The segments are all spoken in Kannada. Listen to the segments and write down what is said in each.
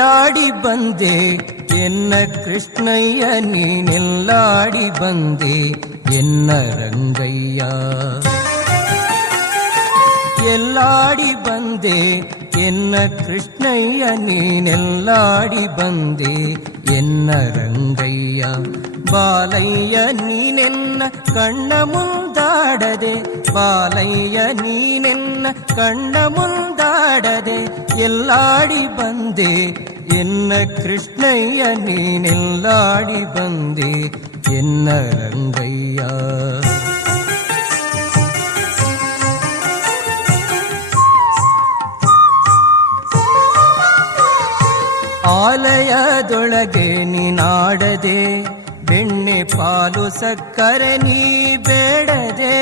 ಓಡ್ಯಾಡಿ ಬಂದೆ ಎನ್ನ ಕೃಷ್ಣಯ್ಯ ನೀನೆಲ್ಲಾಡಿ ಬಂದೆ ಎನ್ನ ರಂಗಯ್ಯ. ಎಲ್ಲಾಡಿ ಬಂದೆ ಎನ್ನ ಕೃಷ್ಣಯ್ಯ ನೀನೆಲ್ಲಾಡಿ ಬಂದೆ ಎನ್ನ ರಂಗಯ್ಯ. ಬಾಲಯ್ಯ ನೀನೆನ್ನ ಕಣ್ಣ ಮುಂದಾಡದೆ, ಬಾಲಯ್ಯ ನೀನೆನ್ನ ಕಣ್ಣ ಮುಂದಾಡದೆ ಎಲ್ಲಾಡಿ ಬಂದೆ ಎನ್ನ ಕೃಷ್ಣಯ್ಯ ನೀನೆಲ್ಲಾಡಿ ಬಂದೆ ಎನ್ನ ರಂಗಯ್ಯ. ಆಲಯದೊಳಗೆ ನೀನಾಡದೆ, ಬೆಣ್ಣೆ ಪಾಲು ಸಕ್ಕರೆ ನೀ ಬೇಡದೆ.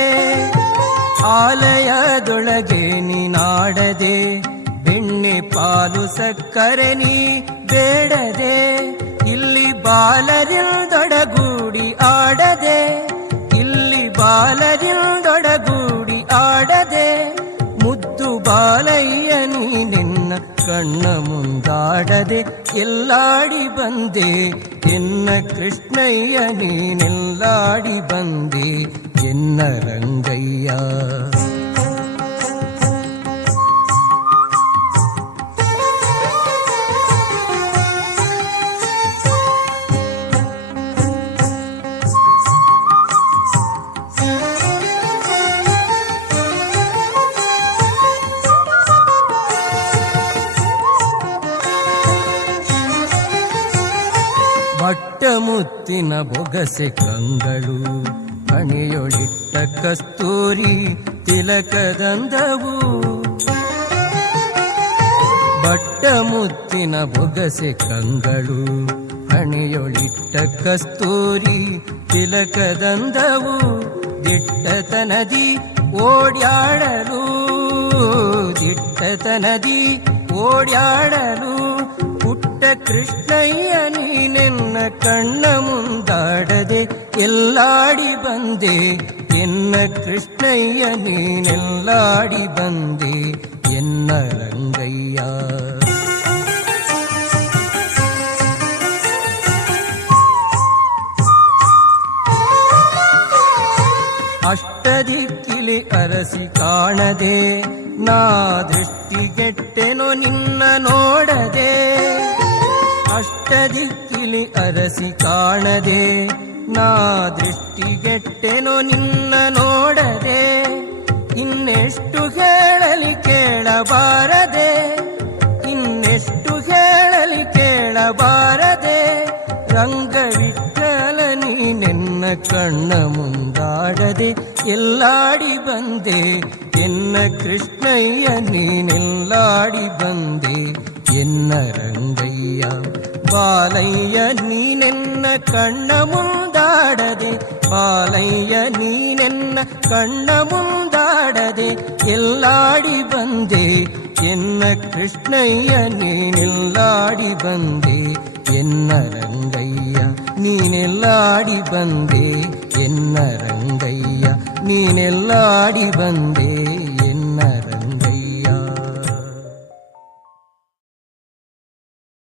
ಆಲಯದೊಳಗೆ ನೀನಾಡದೆ, ಬೆಣ್ಣೆ ಪಾಲು ಸಕ್ಕರೆ ನೀ ಬೇಡದೆ. ಇಲ್ಲಿ ಬಾಲರಿಲ್ದೊಡಗೂಡಿ ಆಡದೆ, ಇಲ್ಲಿ ಬಾಲರಿಲ್ದೊಡಗೂಡಿ ಆಡದೆ. ಮುದ್ದು ಬಾಲಯ್ಯ ನೀನೆನ್ನ ಕಣ್ಣ ಮುಂದಾಡದೆ ಎಲ್ಲಾಡಿ ಬಂದೆ ಎನ್ನ ಕೃಷ್ಣಯ್ಯ ನೀನೆಲ್ಲಾಡಿ ಬಂದೆ ಎನ್ನ ರಂಗಯ್ಯ. ಬಟ್ಟ ಮುತ್ತಿನ ಬೊಗಸೆ ಕಂಗಳು, ಹಣೆಯೊಳಿಟ್ಟ ಕಸ್ತೂರಿ ತಿಲಕದಂದವು. ಬಟ್ಟ ಮುತ್ತಿನ ಬೊಗಸೆ ಕಂಗಳು, ಹಣೆಯೊಳಿಟ್ಟ ಕಸ್ತೂರಿ ತಿಲಕದಂದವು. ದಿಟ್ಟತನದಿ ಓಡ್ಯಾಡಲು, ದಿಟ್ಟತನದಿ ಓಡ್ಯಾಡಲು. ಪುಟ್ಟ ಕೃಷ್ಣಯ್ಯ ನೀನೆನ್ನ ಕಣ್ಣ ಮುಂದಾಡದೆ ಎಲ್ಲಾಡಿ ಬಂದೆ ಎನ್ನ ಕೃಷ್ಣಯ್ಯ ನೀನೆಲ್ಲಾಡಿ ಬಂದೆ ಎನ್ನ ರಂಗಯ್ಯ. ಅಷ್ಟದಿಕ್ಕಿಲಿ ಅರಸಿ ಕಾಣದೆ, ನಾ ದೃಷ್ಟಿಗೆಟ್ಟೆನೋ ನಿನ್ನ ನೋಡದೆ. ಅಷ್ಟದಿಕ್ಕಿಲಿ ಅರಸಿ ಕಾಣದೆ, ನಾ ದೃಷ್ಟಿಗೆಟ್ಟೆನೋ ನಿನ್ನ ನೋಡದೆ. ಇನ್ನೆಷ್ಟು ಹೇಳಲಿ ಕೇಳಬಾರದೆ, ಇನ್ನೆಷ್ಟು ಹೇಳಲಿ ಕೇಳಬಾರದೆ. ರಂಗವಿಠಲ ನೀನೆನ್ನ ಕಣ್ಣ ಮುಂದಾಡದೆ ಎಲ್ಲಾಡಿ ಬಂದೆ ಎನ್ನ ಕೃಷ್ಣಯ್ಯ ನೀನೆಲ್ಲಾಡಿ ಬಂದೆ ಎನ್ನ ರಂಗಯ್ಯ. ಬಾಲಯ್ಯ ನೀನೆನ್ನ ಕಣ್ಣ ಮುಂದಾಡದೆ, ಬಾಲಯ್ಯ ನೀನೆನ್ನ ಕಣ್ಣ ಮುಂದಾಡದೆ ಎಲ್ಲಾಡಿ ಬಂದೆ ಎನ್ನ ಕೃಷ್ಣಯ್ಯ ನೀನೆಲ್ಲಾಡಿ ಬಂದೆ ಎನ್ನ ರಂಗಯ್ಯ. ನೀನೆಲ್ಲಾಡಿ ಬಂದೆ ಎನ್ನ ರಂಗಯ್ಯ, ನೀನೆಲ್ಲಾಡಿ ಬಂದೆ